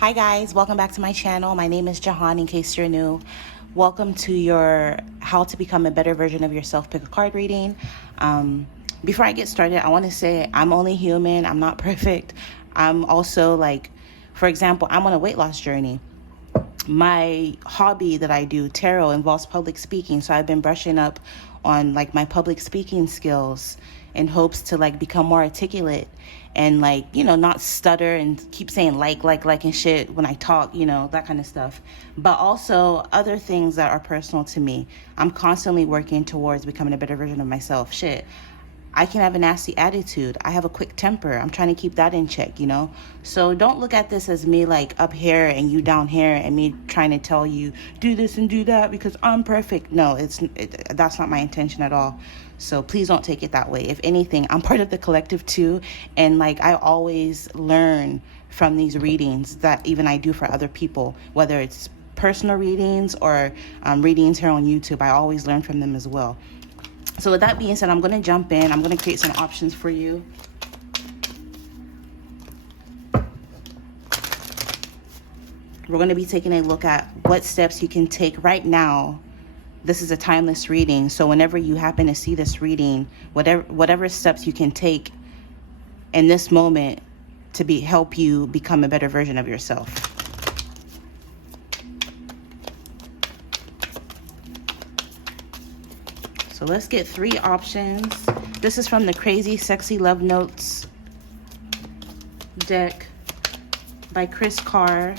Hi guys, welcome back to my channel. My name is Jehan, in case you're new. Welcome to your How to Become a Better Version of Yourself Pick a Card reading. Before I get started, I want to say I'm only human. I'm not perfect. I'm also for example, I'm on a weight loss journey. My hobby that I do, tarot, involves public speaking, so I've been brushing up on my public speaking skills in hopes to become more articulate and not stutter and keep saying like and shit when I talk, that kind of stuff. But also other things that are personal to me. I'm constantly working towards becoming a better version of myself. I can have a nasty attitude. I have a quick temper. I'm trying to keep that in check, So don't look at this as me up here and you down here and me trying to tell you do this and do that because I'm perfect. No, that's not my intention at all. So please don't take it that way. If anything, I'm part of the collective too. And I always learn from these readings that even I do for other people, whether it's personal readings or readings here on YouTube. I always learn from them as well. So with that being said, I'm going to jump in. I'm going to create some options for you. We're going to be taking a look at what steps you can take right now. This is a timeless reading. So whenever you happen to see this reading, whatever steps you can take in this moment to help you become a better version of yourself. So let's get 3 options. This is from the Crazy Sexy Love Notes deck by Chris Carr.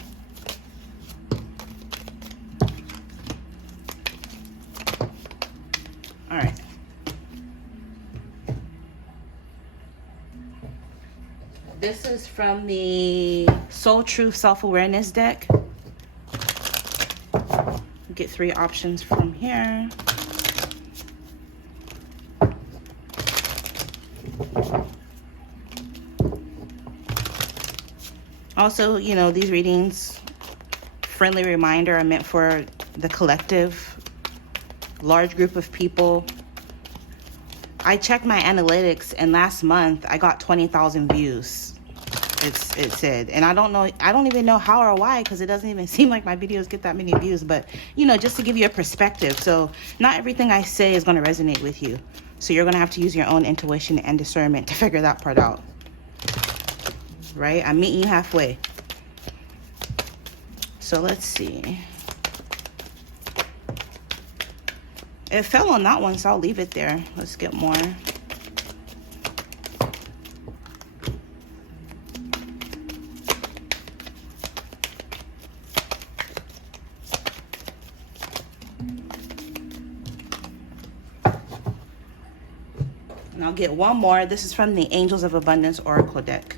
All right. This is from the Soul Truth Self-Awareness deck. Get 3 options from here. Also, these readings, friendly reminder, are meant for the collective, large group of people. I checked my analytics, and last month I got 20,000 views. It said, and I don't even know how or why, because it doesn't even seem like my videos get that many views. But just to give you a perspective, so not everything I say is going to resonate with you. So you're going to have to use your own intuition and discernment to figure that part out. Right? I'm meeting you halfway. So let's see. It fell on that one, so I'll leave it there. Let's get more. And I'll get one more. This is from the Angels of Abundance Oracle deck.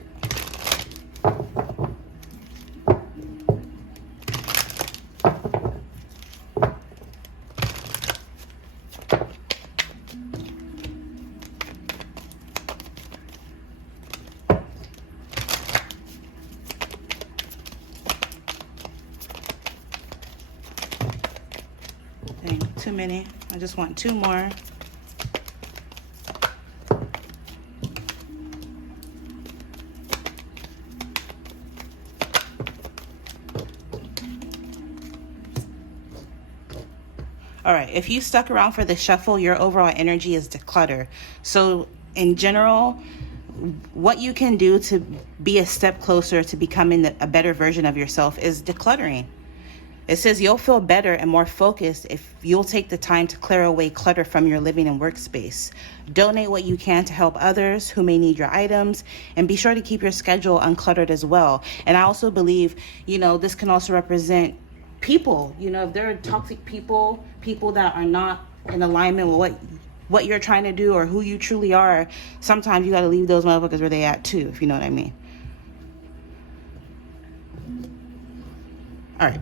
Dang, too many. I just want 2 more. All right, if you stuck around for the shuffle, your overall energy is declutter. So in general, what you can do to be a step closer to becoming a better version of yourself is decluttering. It says you'll feel better and more focused if you'll take the time to clear away clutter from your living and workspace. Donate what you can to help others who may need your items, and be sure to keep your schedule uncluttered as well. And I also believe, this can also represent people. If there are toxic people that are not in alignment with what you're trying to do or who you truly are, sometimes you got to leave those motherfuckers where they at too, if you know what I mean. All right.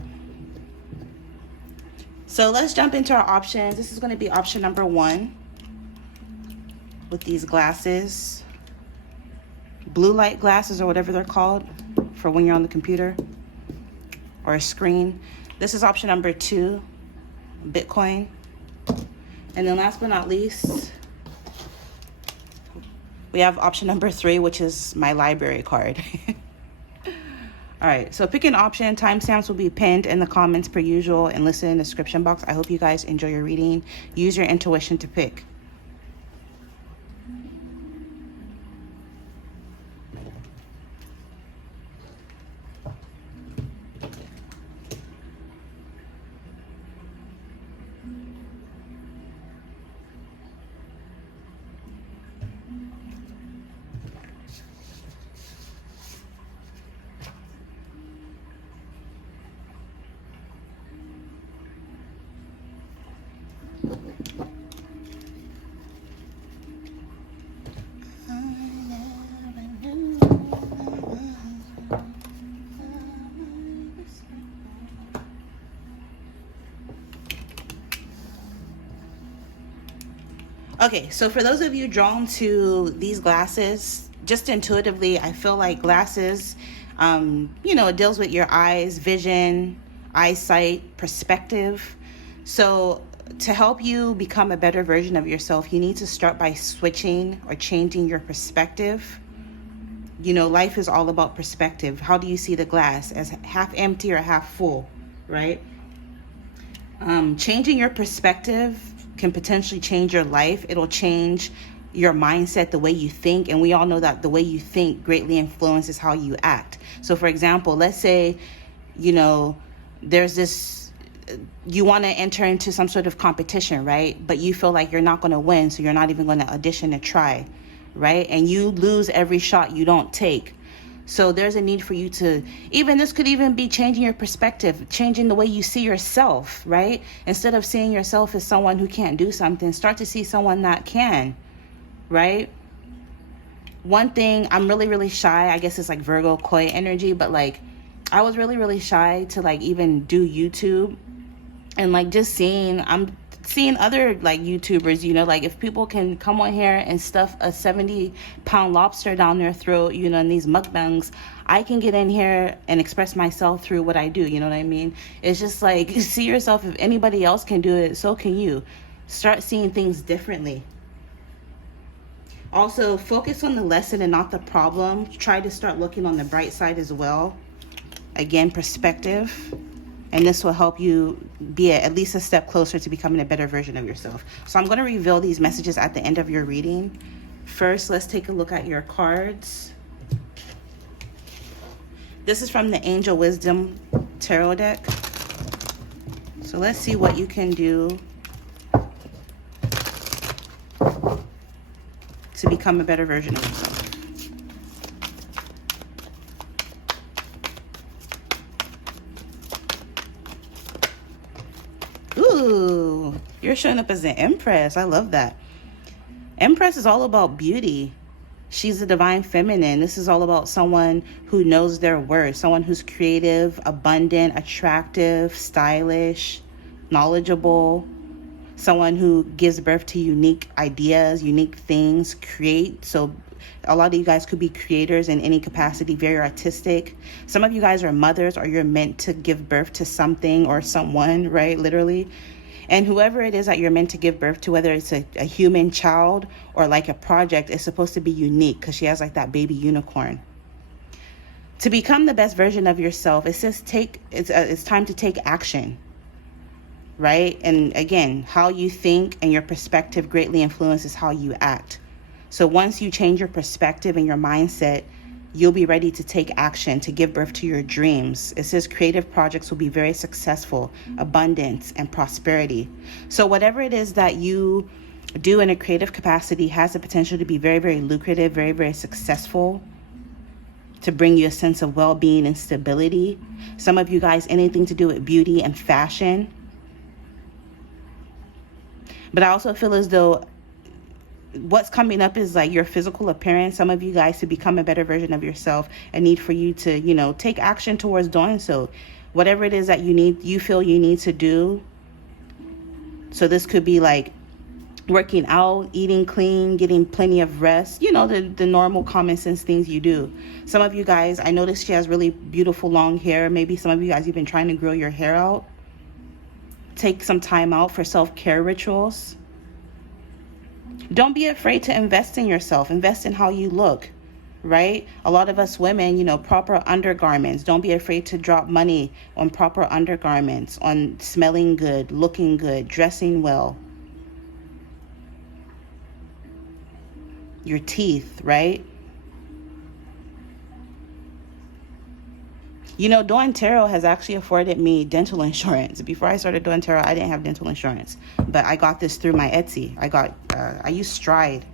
So let's jump into our options. This is going to be option number 1 with these glasses. Blue light glasses, or whatever they're called, for when you're on the computer or a screen. This is option number 2, Bitcoin. And then last but not least, we have option number 3, which is my library card. All right, so pick an option. Timestamps will be pinned in the comments per usual and listed in the description box. I hope you guys enjoy your reading. Use your intuition to pick. Okay, so for those of you drawn to these glasses, just intuitively, I feel like glasses, it deals with your eyes, vision, eyesight, perspective. So to help you become a better version of yourself, you need to start by switching or changing your perspective. Life is all about perspective. How do you see the glass? As half empty or half full, right? Changing your perspective can potentially change your life. It'll change your mindset, the way you think. And we all know that the way you think greatly influences how you act. So for example, let's say, there's this, you want to enter into some sort of competition, right? But you feel like you're not going to win. So you're not even going to audition to try, right? And you lose every shot you don't take. So there's a need for you to, this could even be changing your perspective, changing the way you see yourself, right? Instead of seeing yourself as someone who can't do something, start to see someone that can, right? One thing, I'm really, really shy. I guess it's like Virgo koi energy, but like I was really, really shy to like even do YouTube. And like just I'm seeing other like YouTubers, like if people can come on here and stuff a 70-pound lobster down their throat, in these mukbangs, I can get in here and express myself through what I do. You know what I mean? It's just like, see yourself. If anybody else can do it, so can you. Start seeing things differently. Also, focus on the lesson and not the problem. Try to start looking on the bright side as well. Again, perspective. And this will help you be at least a step closer to becoming a better version of yourself. So I'm going to reveal these messages at the end of your reading. First, let's take a look at your cards. This is from the Angel Wisdom Tarot deck. So let's see what you can do to become a better version of yourself. Ooh, you're showing up as an Empress. I love that. Empress is all about beauty. She's a divine feminine. This is all about someone who knows their worth, someone who's creative, abundant, attractive, stylish, knowledgeable, someone who gives birth to unique ideas, unique things, create. So a lot of you guys could be creators in any capacity, very artistic. Some of you guys are mothers, or you're meant to give birth to something or someone, right? Literally. And whoever it is that you're meant to give birth to, whether it's a human child or like a project, is supposed to be unique, because she has like that baby unicorn. To become the best version of yourself, it says it's time to take action, right? And again, how you think and your perspective greatly influences how you act. So once you change your perspective and your mindset, you'll be ready to take action, to give birth to your dreams. It says creative projects will be very successful, abundance, and prosperity. So whatever it is that you do in a creative capacity has the potential to be very, very lucrative, very, very successful, to bring you a sense of well-being and stability. Some of you guys, anything to do with beauty and fashion. But I also feel as though what's coming up is like your physical appearance. Some of you guys, to become a better version of yourself, a need for you to, take action towards doing so. Whatever it is that you feel you need to do. So this could be like working out, eating clean, getting plenty of rest, the normal common sense things you do. Some of you guys, I noticed she has really beautiful long hair. Maybe some of you guys, you've been trying to grow your hair out. Take some time out for self-care rituals. Don't be afraid to invest in yourself. Invest in how you look. right? A lot of us women, proper undergarments. Don't be afraid to drop money on proper undergarments, on smelling good, looking good, dressing well. Your teeth, right? Doing tarot has actually afforded me dental insurance. Before I started doing tarot, I didn't have dental insurance, but I got this through my Etsy. I use Stride,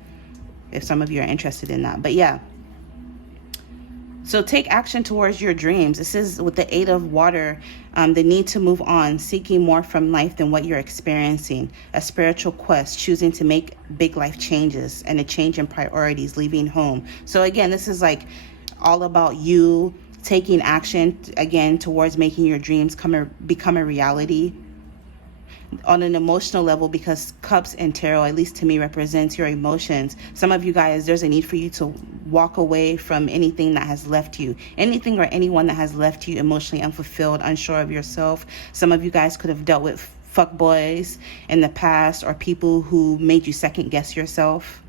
if some of you are interested in that. But yeah, so take action towards your dreams. This is with the 8 of water, the need to move on, seeking more from life than what you're experiencing, a spiritual quest, choosing to make big life changes, and a change in priorities, leaving home. So again, this is like all about you taking action again towards making your dreams become a reality on an emotional level, because cups and tarot, at least to me, represents your emotions. Some of you guys, there's a need for you to walk away from anything that has left you, anything or anyone that has left you emotionally unfulfilled, unsure of yourself. Some of you guys could have dealt with fuck boys in the past, or people who made you second guess yourself,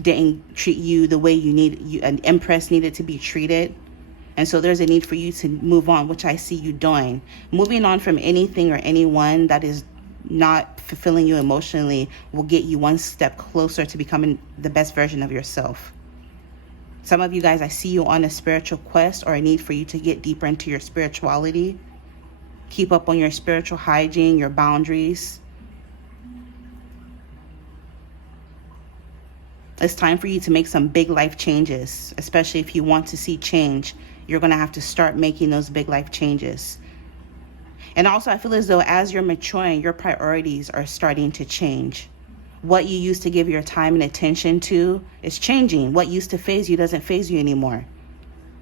didn't treat you the way an empress needed to be treated. And so there's a need for you to move on, which I see you doing. Moving on from anything or anyone that is not fulfilling you emotionally will get you one step closer to becoming the best version of yourself. Some of you guys, I see you on a spiritual quest, or a need for you to get deeper into your spirituality. Keep up on your spiritual hygiene, your boundaries. It's time for you to make some big life changes, especially if you want to see change. You're going to have to start making those big life changes. And also, I feel as though as you're maturing, your priorities are starting to change. What you used to give your time and attention to is changing. What used to faze you doesn't faze you anymore.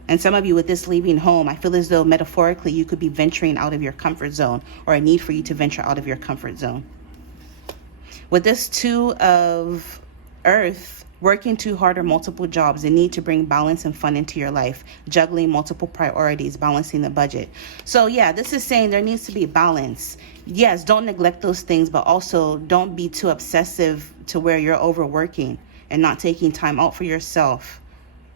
And some of you, with this leaving home, I feel as though metaphorically you could be venturing out of your comfort zone, or a need for you to venture out of your comfort zone. With this 2 of Earth, working too hard or multiple jobs, the need to bring balance and fun into your life, juggling multiple priorities, balancing the budget. So yeah, this is saying there needs to be balance. Yes, don't neglect those things, but also don't be too obsessive to where you're overworking and not taking time out for yourself.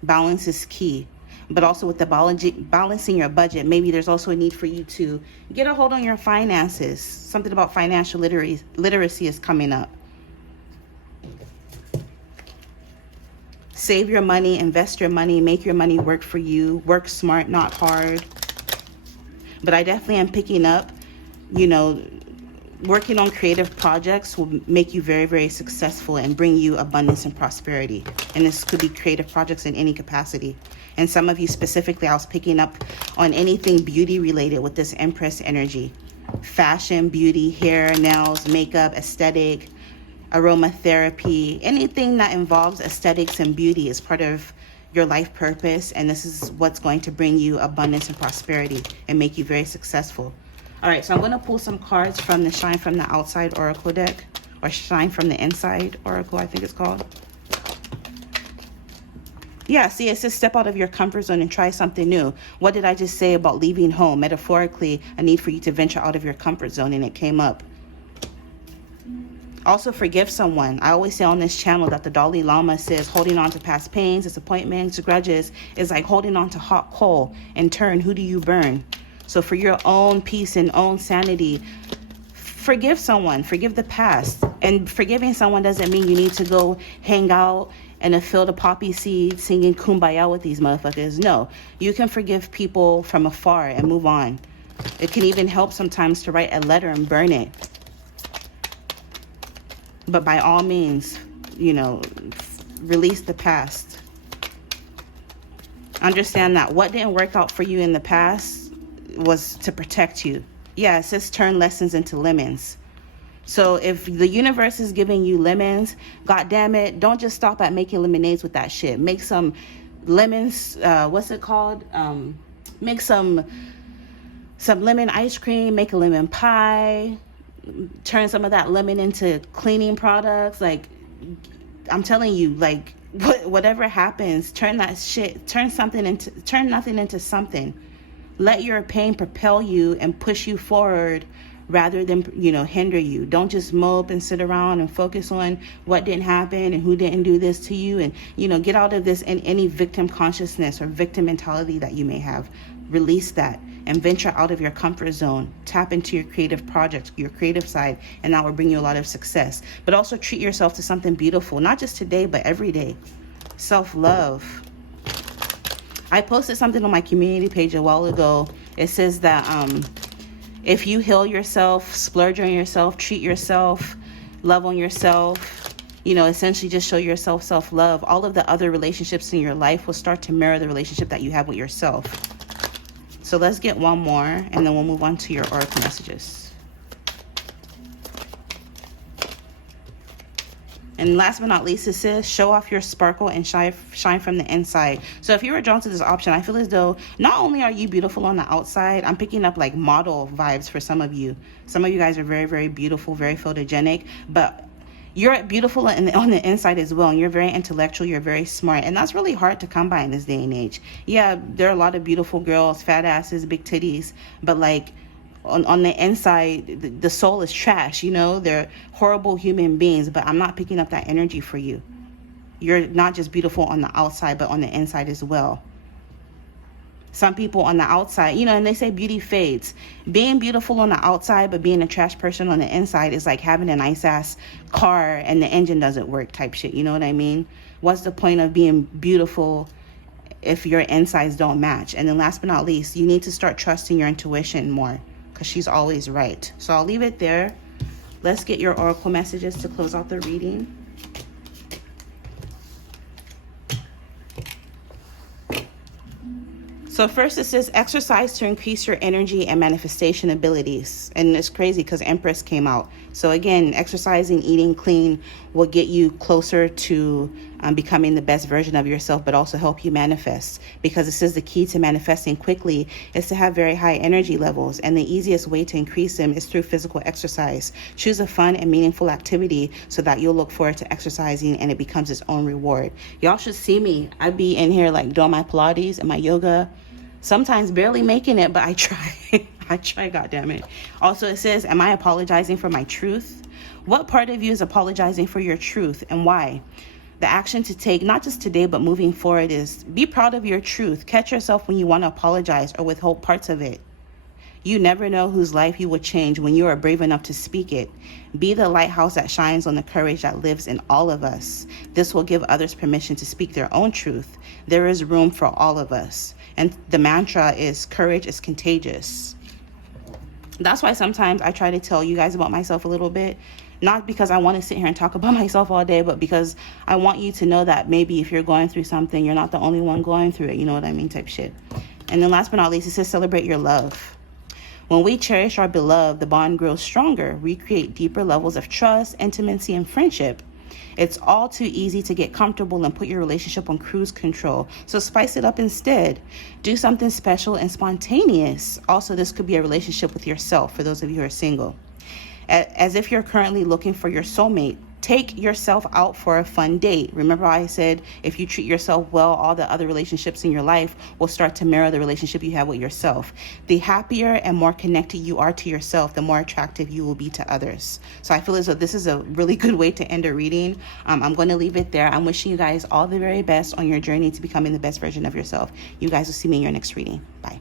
Balance is key. But also with the balancing your budget, maybe there's also a need for you to get a hold on your finances. Something about financial literacy is coming up. Save your money, invest your money, make your money work for you. Work smart, not hard. But I definitely am picking up, working on creative projects will make you very, very successful and bring you abundance and prosperity. And this could be creative projects in any capacity. And some of you specifically, I was picking up on anything beauty related with this Empress energy. Fashion, beauty, hair, nails, makeup, aesthetic, aromatherapy, anything that involves aesthetics and beauty is part of your life purpose, and this is what's going to bring you abundance and prosperity and make you very successful. All right, so I'm going to pull some cards from the Shine from the Outside Oracle deck, or Shine from the Inside Oracle, I think it's called. Yeah, see, it says step out of your comfort zone and try something new. What did I just say about leaving home? Metaphorically, a need for you to venture out of your comfort zone, and it came up. Also, forgive someone. I always say on this channel that the Dalai Lama says holding on to past pains, disappointments, grudges is like holding on to hot coal. In turn, who do you burn? So for your own peace and own sanity, forgive someone. Forgive the past. And forgiving someone doesn't mean you need to go hang out in a field of poppy seeds singing Kumbaya with these motherfuckers. No, you can forgive people from afar and move on. It can even help sometimes to write a letter and burn it. But by all means, release the past. Understand that what didn't work out for you in the past was to protect you. Yeah, it says turn lessons into lemons. So if the universe is giving you lemons, God damn it, don't just stop at making lemonades with that shit. Make some lemons, what's it called? Make some lemon ice cream, make a lemon pie. Turn some of that lemon into cleaning products. Like, I'm telling you, like, whatever happens, turn nothing into something. Let your pain propel you and push you forward rather than, hinder you. Don't just mope and sit around and focus on what didn't happen and who didn't do this to you. And, get out of this in any victim consciousness or victim mentality that you may have. Release that and venture out of your comfort zone. Tap into your creative project, your creative side, and that will bring you a lot of success. But also treat yourself to something beautiful, not just today, but every day. Self-love. I posted something on my community page a while ago. It says that if you heal yourself, splurge on yourself, treat yourself, love on yourself, essentially just show yourself self-love, all of the other relationships in your life will start to mirror the relationship that you have with yourself. So let's get one more, and then we'll move on to your oracle messages. And last but not least, it says, show off your sparkle and shine from the inside. So if you were drawn to this option, I feel as though not only are you beautiful on the outside, I'm picking up like model vibes for some of you. Some of you guys are very, very beautiful, very photogenic, but you're beautiful on the inside as well. And you're very intellectual, you're very smart. And that's really hard to come by in this day and age. Yeah, there are a lot of beautiful girls, fat asses, big titties, but like, on the inside, the soul is trash, they're horrible human beings, but I'm not picking up that energy for you. You're not just beautiful on the outside, but on the inside as well. Some people on the outside, and they say beauty fades. Being beautiful on the outside, but being a trash person on the inside is like having a nice ass car and the engine doesn't work type shit. You know what I mean? What's the point of being beautiful if your insides don't match? And then last but not least, you need to start trusting your intuition more, because she's always right. So I'll leave it there. Let's get your oracle messages to close out the reading. So first it says, exercise to increase your energy and manifestation abilities. And it's crazy because Empress came out. So again, exercising, eating clean will get you closer to becoming the best version of yourself, but also help you manifest. Because it says the key to manifesting quickly is to have very high energy levels. And the easiest way to increase them is through physical exercise. Choose a fun and meaningful activity so that you'll look forward to exercising and it becomes its own reward. Y'all should see me. I be in here like doing my Pilates and my yoga. Sometimes barely making it, but I try. I try, goddammit. Also, it says, am I apologizing for my truth? What part of you is apologizing for your truth and why? The action to take, not just today, but moving forward, is be proud of your truth. Catch yourself when you want to apologize or withhold parts of it. You never know whose life you will change when you are brave enough to speak it. Be the lighthouse that shines on the courage that lives in all of us. This will give others permission to speak their own truth. There is room for all of us. And the mantra is, courage is contagious. That's why sometimes I try to tell you guys about myself a little bit. Not because I want to sit here and talk about myself all day, but because I want you to know that maybe if you're going through something, you're not the only one going through it. You know what I mean? Type shit. And then last but not least, it says, celebrate your love. When we cherish our beloved, the bond grows stronger. We create deeper levels of trust, intimacy, and friendship. It's all too easy to get comfortable and put your relationship on cruise control. So spice it up instead. Do something special and spontaneous. Also, this could be a relationship with yourself for those of you who are single. As if you're currently looking for your soulmate, take yourself out for a fun date. Remember I said if you treat yourself well, all the other relationships in your life will start to mirror the relationship you have with yourself. The happier and more connected you are to yourself, the more attractive you will be to others. So I feel as though this is a really good way to end a reading. I'm going to leave it there. I'm wishing you guys all the very best on your journey to becoming the best version of yourself. You guys will see me in your next reading. Bye.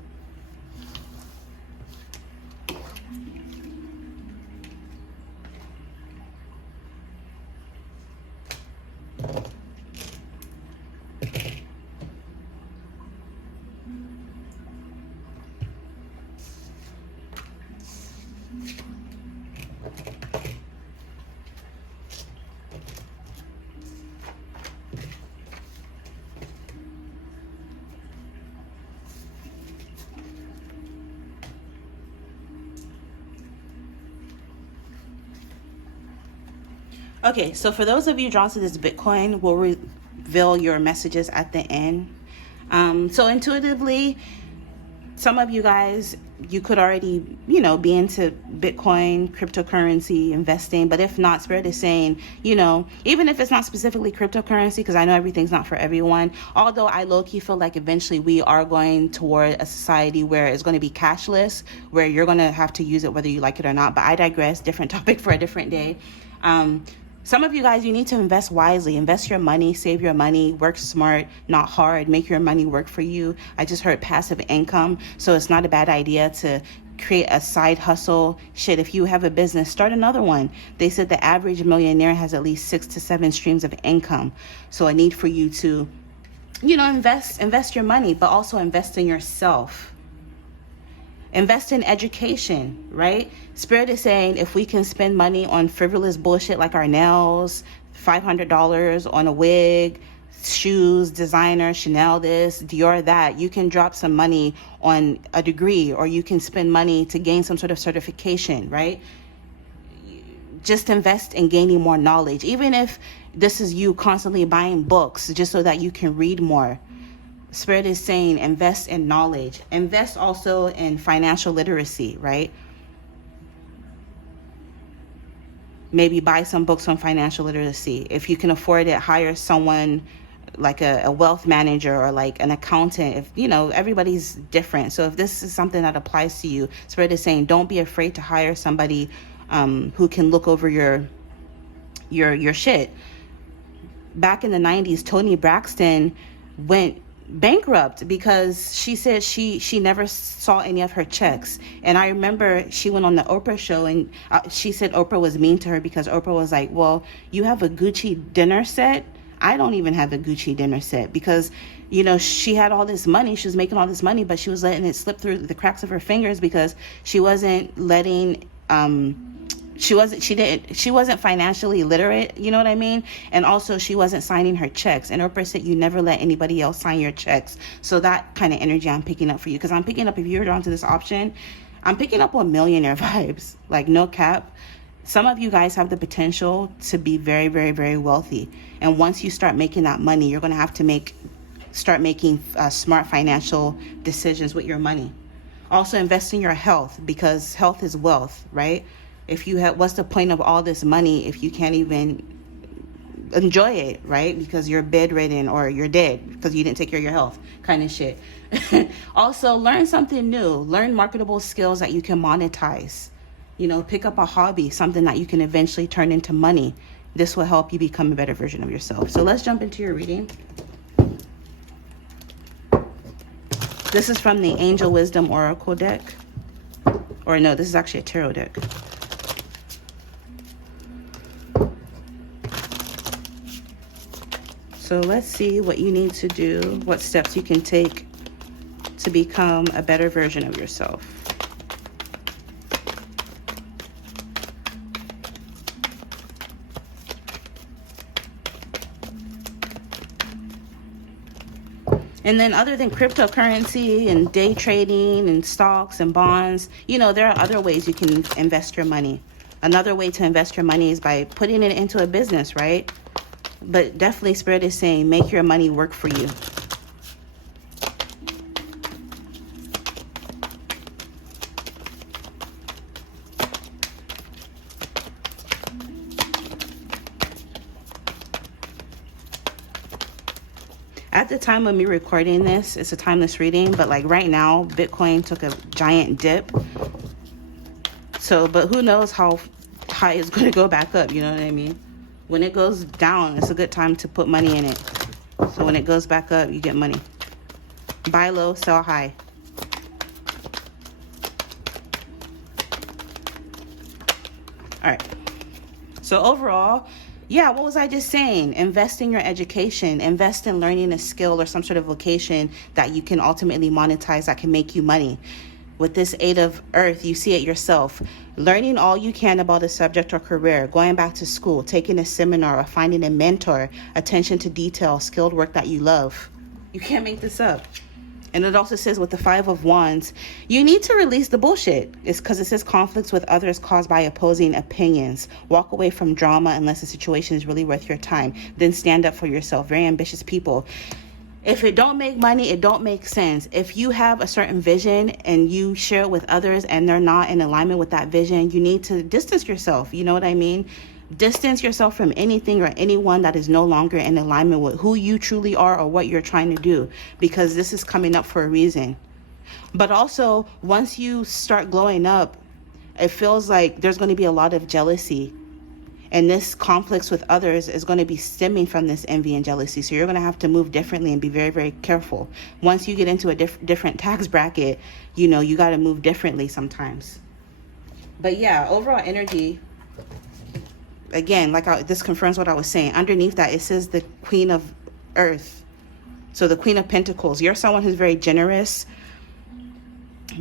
Okay, so for those of you drawn to this Bitcoin, we'll reveal your messages at the end. So intuitively, Some of you guys, you could already, be into Bitcoin, cryptocurrency, investing. But if not, Spirit is saying, even if it's not specifically cryptocurrency, because I know everything's not for everyone. Although I low-key feel like eventually we are going toward a society where it's going to be cashless, where you're going to have to use it whether you like it or not. But I digress, different topic for a different day. Some of you guys, you need to invest wisely. Invest your money, save your money, work smart, not hard. Make your money work for you. I just heard passive income, so it's not a bad idea to create a side hustle. Shit, if you have a business, start another one. They said the average millionaire has at least 6 to 7 streams of income. So a need for you to, invest your money, but also invest in yourself. Invest in education, right? Spirit is saying if we can spend money on frivolous bullshit like our nails, $500 on a wig, shoes, designer, Chanel this, Dior that, you can drop some money on a degree, or you can spend money to gain some sort of certification, right? Just invest in gaining more knowledge. Even if this is you constantly buying books just so that you can read more. Spirit is saying invest in knowledge. Invest also in financial literacy, right? Maybe buy some books on financial literacy. If you can afford it, hire someone like a wealth manager or like an accountant. If everybody's different. So if this is something that applies to you, Spirit is saying don't be afraid to hire somebody who can look over your shit. Back in the 90s, Toni Braxton went bankrupt because she said she never saw any of her checks. And I remember she went on the Oprah show and she said Oprah was mean to her because Oprah was like, well, you have a Gucci dinner set. I don't even have a Gucci dinner set because, she had all this money. She was making all this money, but she was letting it slip through the cracks of her fingers because she wasn't letting, she wasn't financially literate, you know what I mean? And also she wasn't signing her checks. And Oprah said you never let anybody else sign your checks. So that kind of energy I'm picking up for you, because I'm picking up, if you're drawn to this option, I'm picking up on millionaire vibes, like no cap. Some of you guys have the potential to be very, very, very wealthy. And once you start making that money, you're going to have to start making smart financial decisions with your money. Also invest in your health, because health is wealth, right? What's the point of all this money if you can't even enjoy it, right? Because you're bedridden or you're dead because you didn't take care of your health, kind of shit. Also, learn something new. Learn marketable skills that you can monetize. Pick up a hobby, something that you can eventually turn into money. This will help you become a better version of yourself. So let's jump into your reading. This is from the Angel Wisdom Oracle deck. Or no, this is actually a tarot deck. So let's see what you need to do, what steps you can take to become a better version of yourself. And then other than cryptocurrency and day trading and stocks and bonds, there are other ways you can invest your money. Another way to invest your money is by putting it into a business, right? But definitely Spirit is saying make your money work for you. At the time of me recording this, it's a timeless reading, but like right now, Bitcoin took a giant dip. So, but who knows how high it's going to go back up, you know what I mean? When it goes down, it's a good time to put money in it. So when it goes back up, you get money. Buy low, sell high. All right. So overall, yeah, what was I just saying? Invest in your education. Invest in learning a skill or some sort of vocation that you can ultimately monetize, that can make you money. With this 8 of Earth, you see it yourself. Learning all you can about a subject or career, going back to school, taking a seminar or finding a mentor, attention to detail, skilled work that you love. You can't make this up. And it also says with the 5 of Wands, you need to release the bullshit. It's because it says conflicts with others caused by opposing opinions. Walk away from drama unless the situation is really worth your time. Then stand up for yourself. Very ambitious people. If it don't make money, it don't make sense. If you have a certain vision and you share it with others and they're not in alignment with that vision, you need to distance yourself. You know what I mean? Distance yourself from anything or anyone that is no longer in alignment with who you truly are or what you're trying to do, because this is coming up for a reason. But also, once you start glowing up, it feels like there's going to be a lot of jealousy. And this conflicts with others is going to be stemming from this envy and jealousy. So you're going to have to move differently and be very, very careful. Once you get into a different tax bracket, you know, you got to move differently sometimes. But yeah, overall energy, again, this confirms what I was saying. Underneath that, it says the Queen of Earth. So the Queen of Pentacles. You're someone who's very generous.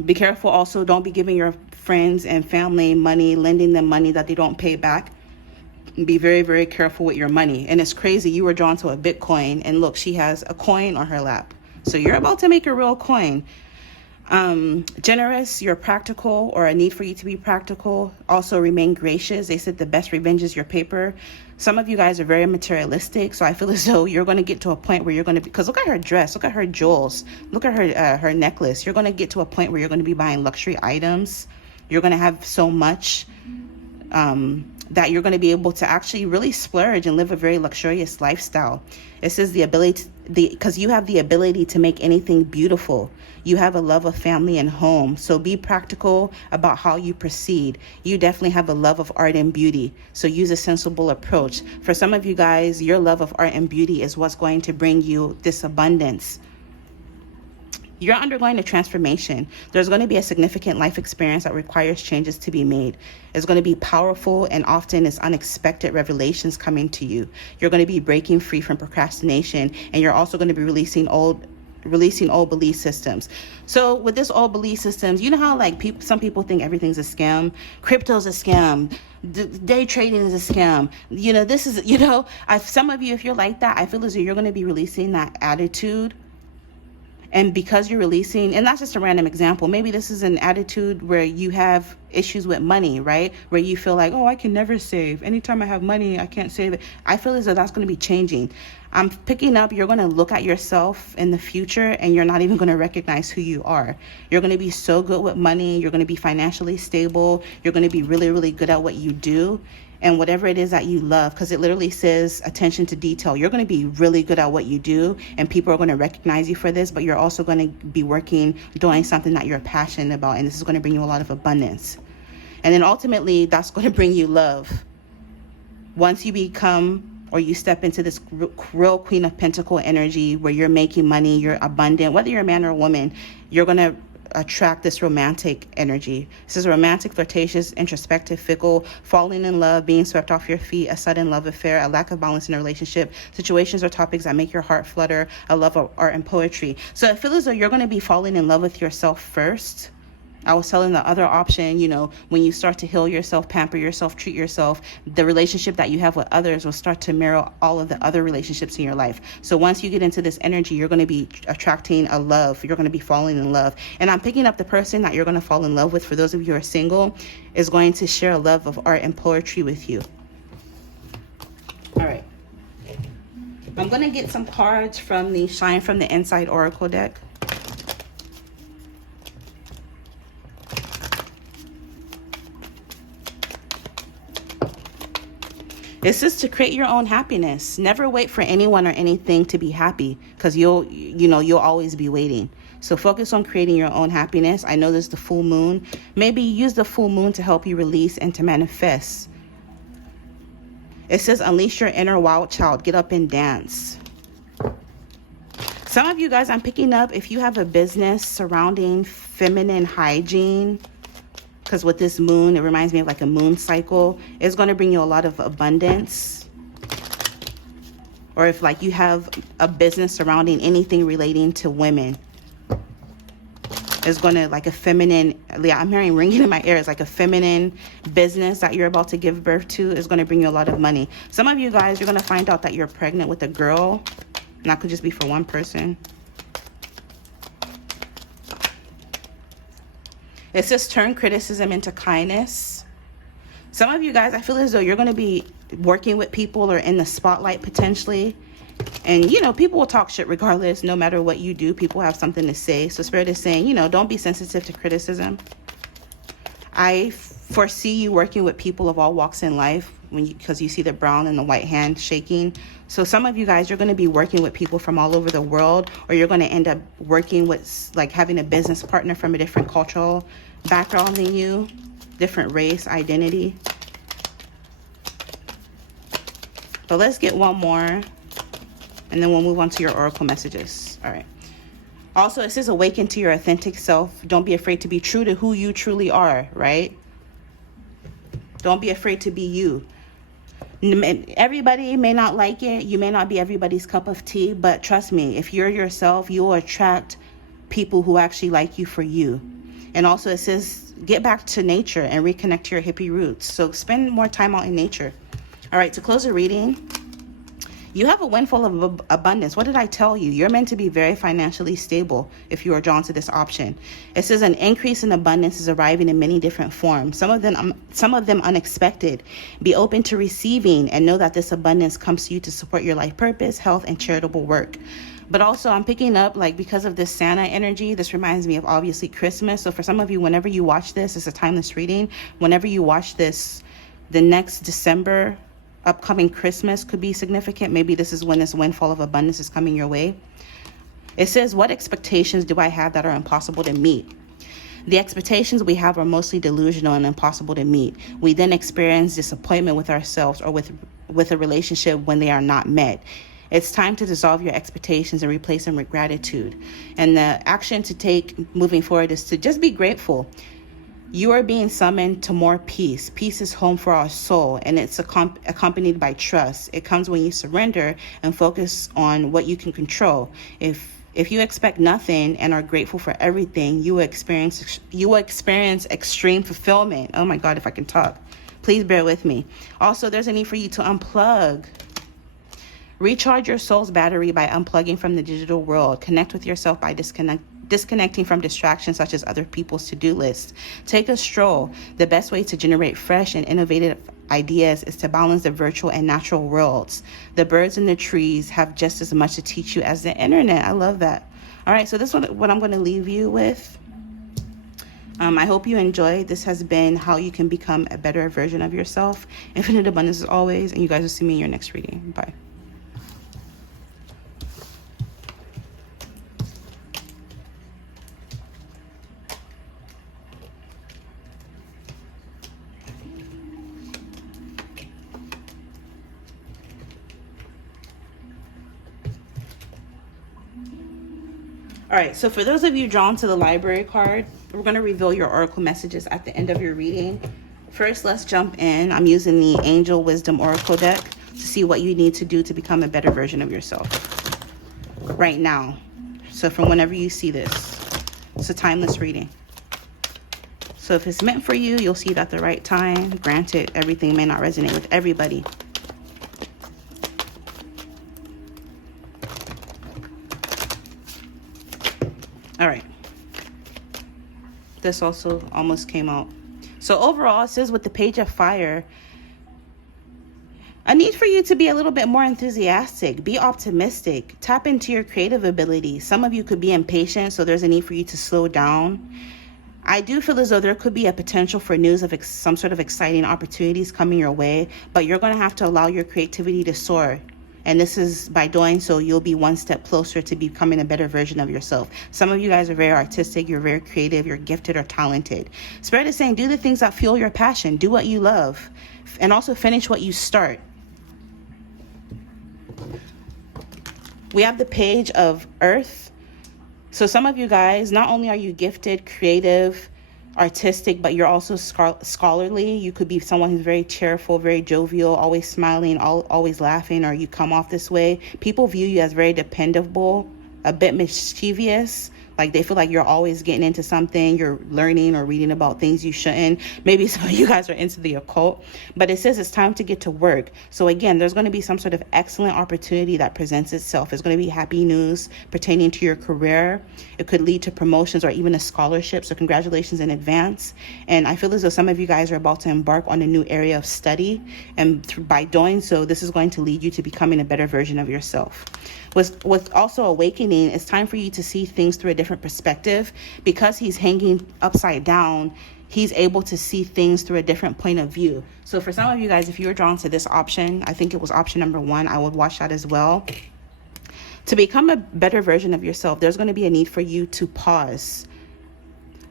Be careful also. Don't be giving your friends and family money, lending them money that they don't pay back. Be very, very careful with your money. And it's crazy, you were drawn to a Bitcoin, and look, she has a coin on her lap. So you're about to make a real coin. Generous, you're practical, or a need for you to be practical. Also remain gracious. They said the best revenge is your paper. Some of you guys are very materialistic, so I feel as though you're going to get to a point where you're going to be, because look at her dress, look at her jewels, look at her necklace. You're going to get to a point where you're going to be buying luxury items. You're going to have so much that you're going to be able to actually really splurge and live a very luxurious lifestyle. It says because you have the ability to make anything beautiful. You have a love of family and home. So be practical about how you proceed. You definitely have a love of art and beauty. So use a sensible approach. For some of you guys, your love of art and beauty is what's going to bring you this abundance. You're undergoing a transformation. There's going to be a significant life experience that requires changes to be made. It's going to be powerful, and often it's unexpected revelations coming to you. You're going to be breaking free from procrastination, and you're also going to be releasing old belief systems. So with this old belief systems, you know how some people think everything's a scam? Crypto's a scam. Day trading is a scam. You know, this is, some of you, if you're like that, I feel as though you're going to be releasing that attitude. And because you're releasing, and that's just a random example, maybe this is an attitude where you have issues with money, right? Where you feel like, oh, I can never save. Anytime I have money, I can't save it. I feel as though that's going to be changing. I'm picking up, you're going to look at yourself in the future and you're not even going to recognize who you are. You're going to be so good with money. You're going to be financially stable. You're going to be really, really good at what you do. And whatever it is that you love, because it literally says attention to detail. You're going to be really good at what you do, and people are going to recognize you for this, but you're also going to be doing something that you're passionate about, and this is going to bring you a lot of abundance. And then ultimately, that's going to bring you love. Once you become, or you step into this real Queen of Pentacle energy where you're making money, you're abundant, whether you're a man or a woman, you're going to attract this romantic energy. This is romantic, flirtatious, introspective, fickle, falling in love, being swept off your feet, a sudden love affair, a lack of balance in a relationship, situations or topics that make your heart flutter, a love of art and poetry. So I feel as though you're going to be falling in love with yourself first. I was telling the other option, when you start to heal yourself, pamper yourself, treat yourself, the relationship that you have with others will start to mirror all of the other relationships in your life. So once you get into this energy, you're going to be attracting a love. You're going to be falling in love. And I'm picking up the person that you're going to fall in love with, for those of you who are single, is going to share a love of art and poetry with you. All right. I'm going to get some cards from the Shine from the Inside Oracle deck. It says to create your own happiness. Never wait for anyone or anything to be happy, because you'll always be waiting. So focus on creating your own happiness. I know there's the full moon. Maybe use the full moon to help you release and to manifest. It says unleash your inner wild child. Get up and dance. Some of you guys, I'm picking up, if you have a business surrounding feminine hygiene, because with this moon, it reminds me of like a moon cycle. It's going to bring you a lot of abundance. Or if you have a business surrounding anything relating to women, it's going to like a feminine, I'm hearing ringing in my ears, like a feminine business that you're about to give birth to is going to bring you a lot of money. Some of you guys, you're going to find out that you're pregnant with a girl. And that could just be for one person. It says turn criticism into kindness. Some of you guys, I feel as though you're going to be working with people or in the spotlight potentially. And, people will talk shit regardless. No matter what you do, people have something to say. So Spirit is saying, don't be sensitive to criticism. I foresee you working with people of all walks in life because you see the brown and the white hand shaking. So some of you guys, you're going to be working with people from all over the world, or you're going to end up working with, like, having a business partner from a different cultural background than you, different race, identity. But let's get one more, and then we'll move on to your oracle messages. All right. Also, it says awaken to your authentic self. Don't be afraid to be true to who you truly are, right? Don't be afraid to be you. Everybody may not like it. You may not be everybody's cup of tea, but trust me, if you're yourself, you will attract people who actually like you for you. And also it says get back to nature and reconnect to your hippie roots. So spend more time out in nature. All right, to close the reading, you have a windfall of abundance. What did I tell you? You're meant to be very financially stable if you are drawn to this option. It says an increase in abundance is arriving in many different forms, some of them unexpected. Be open to receiving and know that this abundance comes to you to support your life purpose, health, and charitable work. But also I'm picking up, like, because of this Santa energy, this reminds me of obviously Christmas. So for some of you, whenever you watch this, it's a timeless reading. Whenever you watch this, the next December, upcoming Christmas could be significant. Maybe this is when this windfall of abundance is coming your way. It says, what expectations do I have that are impossible to meet? The expectations we have are mostly delusional and impossible to meet. We then experience disappointment with ourselves or with a relationship when they are not met. It's time to dissolve your expectations and replace them with gratitude. And the action to take moving forward is to just be grateful. You are being summoned to more peace. Peace is home for our soul, and it's accompanied by trust. It comes when you surrender and focus on what you can control. If you expect nothing and are grateful for everything, you will experience extreme fulfillment. Oh my God, if I can talk. Please bear with me. Also, there's a need for you to unplug. Recharge your soul's battery by unplugging from the digital world. Connect with yourself by disconnecting from distractions such as other people's to-do lists. Take a stroll. The best way to generate fresh and innovative ideas is to balance the virtual and natural worlds. The birds and the trees have just as much to teach you as the internet. I love that. All right, so this is what I'm going to leave you with. I hope you enjoyed. This has been how you can become a better version of yourself. Infinite abundance as always, and you guys will see me in your next reading. Bye. All right, so for those of you drawn to the library card, we're going to reveal your oracle messages at the end of your reading. First, let's jump in. I'm using the Angel Wisdom Oracle deck to see what you need to do to become a better version of yourself right now. So from whenever you see this, it's a timeless reading. So if it's meant for you, you'll see it at the right time. Granted, everything may not resonate with everybody. All right. This also almost came out. So overall, it says with the Page of Fire, a need for you to be a little bit more enthusiastic, be optimistic, tap into your creative abilities. Some of you could be impatient, so there's a need for you to slow down. I do feel as though there could be a potential for news of some sort of exciting opportunities coming your way, but you're going to have to allow your creativity to soar. And this is, by doing so, you'll be one step closer to becoming a better version of yourself. Some of you guys are very artistic, you're very creative, you're gifted or talented. Spirit is saying, do the things that fuel your passion, do what you love, and also finish what you start. We have the Page of Earth. So some of you guys, not only are you gifted, creative, artistic, but you're also scholarly. You could be someone who's very cheerful, very jovial, always smiling, always laughing, or you come off this way. People view you as very dependable, a bit mischievous, Like they feel like you're always getting into something, you're learning or reading about things you shouldn't. Maybe some of you guys are into the occult, but it says it's time to get to work. So again, there's going to be some sort of excellent opportunity that presents itself. It's going to be happy news pertaining to your career. It could lead to promotions or even a scholarship. So congratulations in advance. And I feel as though some of you guys are about to embark on a new area of study. And by doing so, this is going to lead you to becoming a better version of yourself. With also awakening, it's time for you to see things through a different perspective. Because he's hanging upside down, he's able to see things through a different point of view. So for some of you guys, if you were drawn to this option, I think it was option number 1, I would watch that as well. To become a better version of yourself, there's going to be a need for you to pause.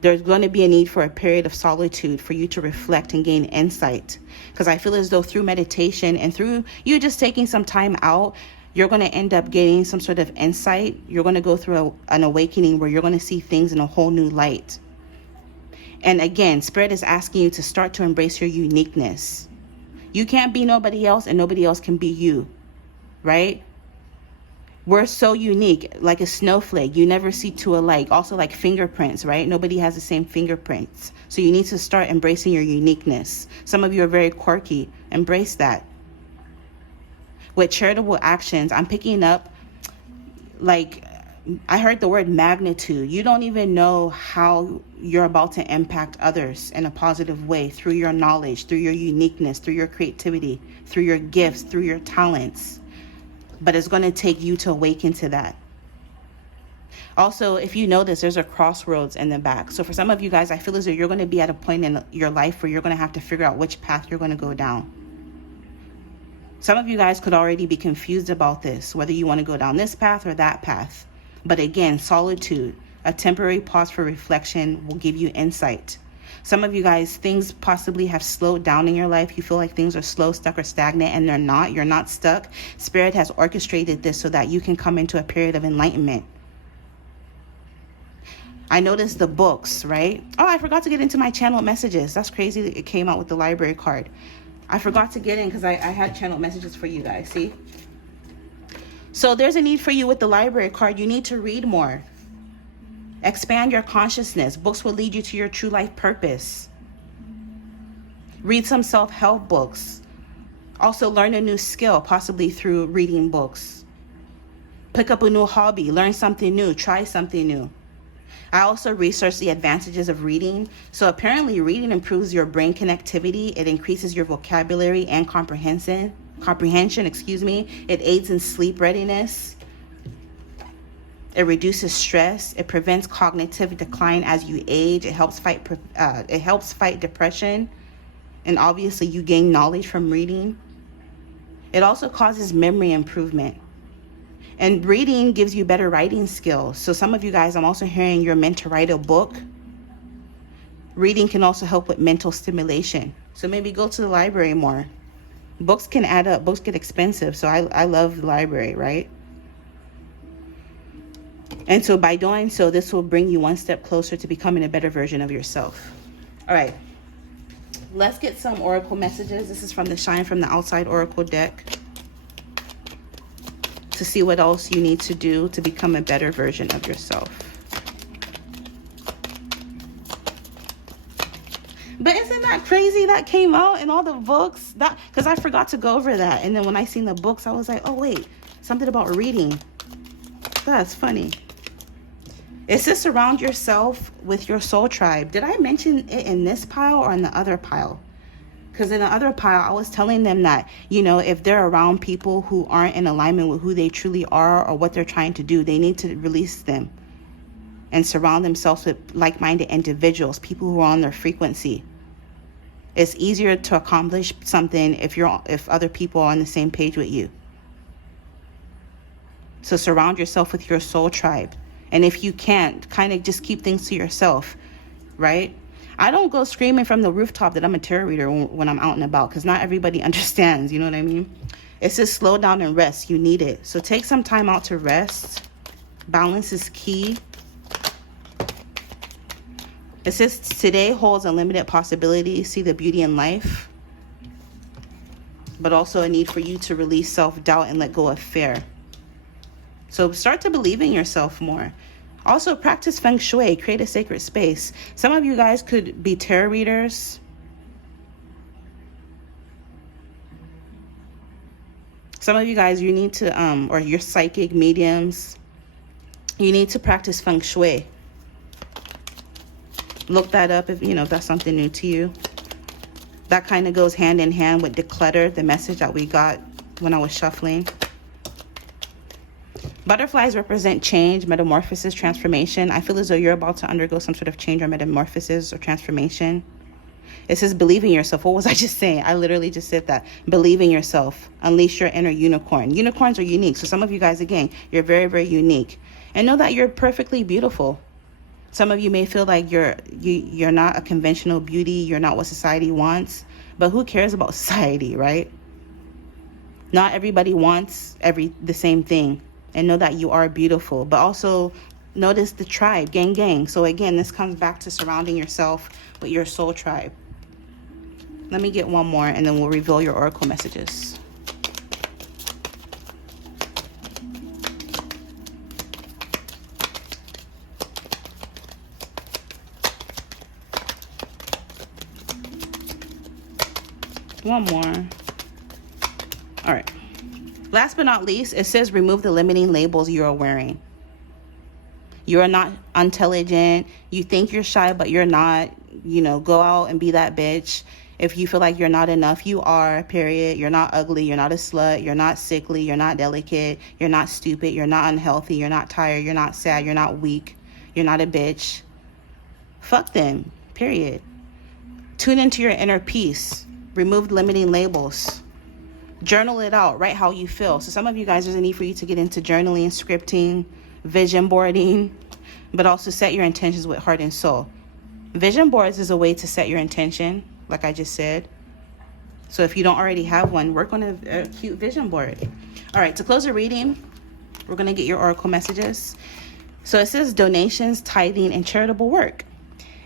There's going to be a need for a period of solitude for you to reflect and gain insight. Because I feel as though through meditation and through you just taking some time out, you're going to end up getting some sort of insight. You're going to go through an awakening where you're going to see things in a whole new light. And again, Spirit is asking you to start to embrace your uniqueness. You can't be nobody else and nobody else can be you, right? We're so unique, like a snowflake. You never see two alike. Also like fingerprints, right? Nobody has the same fingerprints. So you need to start embracing your uniqueness. Some of you are very quirky. Embrace that. With charitable actions, I'm picking up, like, I heard the word magnitude. You don't even know how you're about to impact others in a positive way through your knowledge, through your uniqueness, through your creativity, through your gifts, through your talents. But it's going to take you to awaken to that. Also, if you notice, there's a crossroads in the back. So for some of you guys, I feel as though you're going to be at a point in your life where you're going to have to figure out which path you're going to go down. Some of you guys could already be confused about this, whether you want to go down this path or that path. But again, solitude, a temporary pause for reflection will give you insight. Some of you guys, things possibly have slowed down in your life. You feel like things are slow, stuck, or stagnant, and they're not. You're not stuck. Spirit has orchestrated this so that you can come into a period of enlightenment. I noticed the books, right? Oh, I forgot to get into my channel messages. That's crazy that it came out with the library card. I forgot to get in because I had channel messages for you guys, see? So there's a need for you with the library card. You need to read more. Expand your consciousness. Books will lead you to your true life purpose. Read some self-help books. Also learn a new skill, possibly through reading books. Pick up a new hobby. Learn something new. Try something new. I also researched the advantages of reading. So apparently reading improves your brain connectivity. It increases your vocabulary and comprehension. It aids in sleep readiness. It reduces stress. It prevents cognitive decline as you age. It helps fight depression. And obviously you gain knowledge from reading. It also causes memory improvement. And reading gives you better writing skills. So some of you guys, I'm also hearing you're meant to write a book. Reading can also help with mental stimulation. So maybe go to the library more. Books can add up. Books get expensive. So I love the library, right? And so by doing so, this will bring you one step closer to becoming a better version of yourself. All right. Let's get some oracle messages. This is from the Shine from the Outside Oracle deck, to see what else you need to do to become a better version of yourself. But isn't that crazy that came out in all the books? That, because I forgot to go over that. And then when I seen the books, I was like, oh, wait, something about reading. That's funny. It says surround yourself with your soul tribe. Did I mention it in this pile or in the other pile? Because in the other pile, I was telling them that, you know, if they're around people who aren't in alignment with who they truly are or what they're trying to do, they need to release them and surround themselves with like-minded individuals, people who are on their frequency. It's easier to accomplish something if other people are on the same page with you. So surround yourself with your soul tribe. And if you can't, kind of just keep things to yourself, right? I don't go screaming from the rooftop that I'm a tarot reader when I'm out and about, because not everybody understands, you know what I mean? It says slow down and rest. You need it. So take some time out to rest. Balance is key. It says today holds unlimited possibilities. See the beauty in life. But also a need for you to release self-doubt and let go of fear. So start to believe in yourself more. Also, practice feng shui, create a sacred space. Some of you guys could be tarot readers. Some of you guys, you need to, or you're psychic mediums. You need to practice feng shui. Look that up if, if that's something new to you. That kind of goes hand in hand with declutter, the message that we got when I was shuffling. Butterflies represent change, metamorphosis, transformation. I feel as though you're about to undergo some sort of change or metamorphosis or transformation. It says believe in yourself. What was I just saying? I literally just said that. Believe in yourself. Unleash your inner unicorn. Unicorns are unique. So some of you guys, again, you're very, very unique. And know that you're perfectly beautiful. Some of you may feel like you're not a conventional beauty. You're not what society wants. But who cares about society, right? Not everybody wants the same thing. And know that you are beautiful. But also notice the tribe, gang, gang. So again, this comes back to surrounding yourself with your soul tribe. Let me get one more and then we'll reveal your oracle messages. One more. All right. Last but not least, it says remove the limiting labels you are wearing. You are not intelligent. You think you're shy, but you're not. Go out and be that bitch. If you feel like you're not enough, you are, period. You're not ugly. You're not a slut. You're not sickly. You're not delicate. You're not stupid. You're not unhealthy. You're not tired. You're not sad. You're not weak. You're not a bitch. Fuck them, period. Tune into your inner peace. Remove limiting labels. Journal it out. Write how you feel. So some of you guys, there's a need for you to get into journaling, scripting, vision boarding, but also set your intentions with heart and soul. Vision boards is a way to set your intention, like I just said. So if you don't already have one, work on a cute vision board. All right, to close the reading, we're going to get your oracle messages. So it says donations, tithing, and charitable work.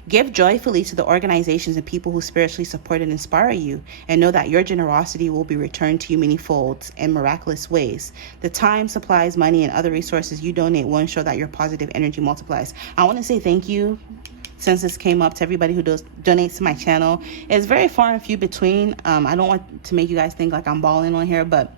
Give joyfully to the organizations and people who spiritually support and inspire you, and know that your generosity will be returned to you many folds in miraculous ways. The time, supplies, money, and other resources you donate will ensure that your positive energy multiplies. I want to say thank you, since this came up, to everybody who donates to my channel. It's very far and few between. I don't want to make you guys think like I'm balling on here, but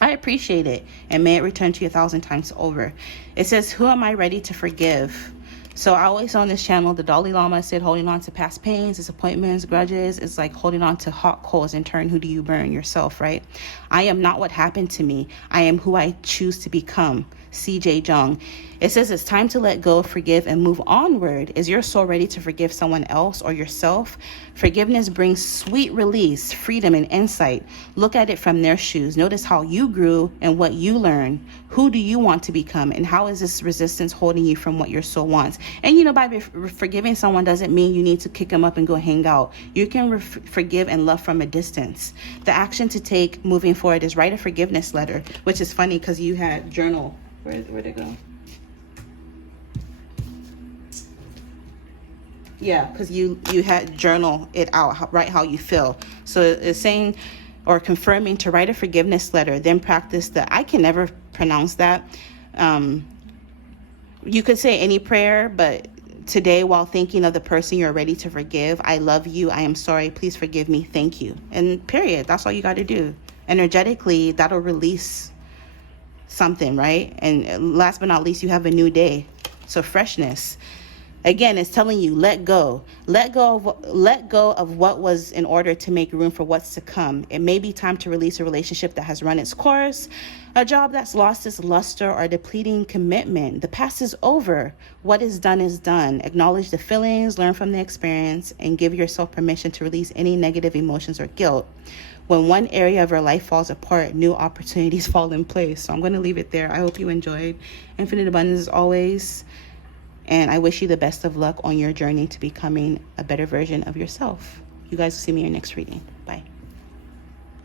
I appreciate it, and may it return to you 1,000 times over. It says, who am I ready to forgive? So I always on this channel, the Dalai Lama said holding on to past pains, disappointments, grudges is like holding on to hot coals. In turn, who do you burn? Yourself, right? I am not what happened to me. I am who I choose to become. C.J. Jung. It says it's time to let go, forgive, and move onward. Is your soul ready to forgive someone else or yourself? Forgiveness brings sweet release, freedom, and insight. Look at it from their shoes. Notice how you grew and what you learned. Who do you want to become? And how is this resistance holding you from what your soul wants? And by forgiving someone doesn't mean you need to kick them up and go hang out. You can forgive and love from a distance. The action to take moving forward is write a forgiveness letter, which is funny because you had journal. Where'd it go? Yeah, because you had journal it out, write how you feel. So it's saying or confirming to write a forgiveness letter, then practice I can never pronounce that. You could say any prayer, but today, while thinking of the person you're ready to forgive, I love you, I am sorry, please forgive me, thank you. And period. That's all you got to do. Energetically, that'll release something, right? And last but not least, you have a new day. So freshness. Again, it's telling you, let go. Let go of what was in order to make room for what's to come. It may be time to release a relationship that has run its course, a job that's lost its luster, or a depleting commitment. The past is over. What is done is done. Acknowledge the feelings, learn from the experience, and give yourself permission to release any negative emotions or guilt. When one area of your life falls apart, new opportunities fall in place. So I'm going to leave it there. I hope you enjoyed. Infinite abundance as always. And I wish you the best of luck on your journey to becoming a better version of yourself. You guys will see me in your next reading. Bye.